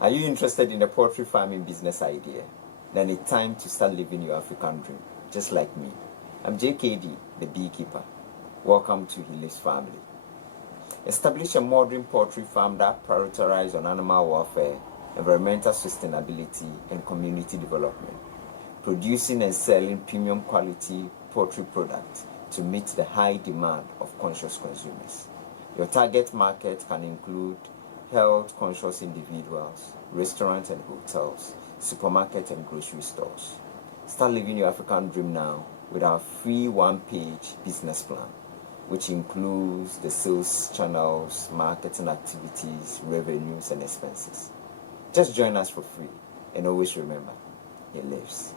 Are you interested in a poultry farming business idea? Then it's time to start living your African dream, just like me. I'm JKD, the beekeeper. Welcome to HelivesFamily. Establish a modern poultry farm that prioritizes on animal welfare, environmental sustainability, and community development, producing and selling premium quality poultry products to meet the high demand of conscious consumers. Your target market can include health-conscious individuals, restaurants and hotels, supermarkets and grocery stores. Start living your African dream now with our free one-page business plan, which includes the sales channels, marketing activities, revenues, and expenses. Just join us for free, and always remember, it lives.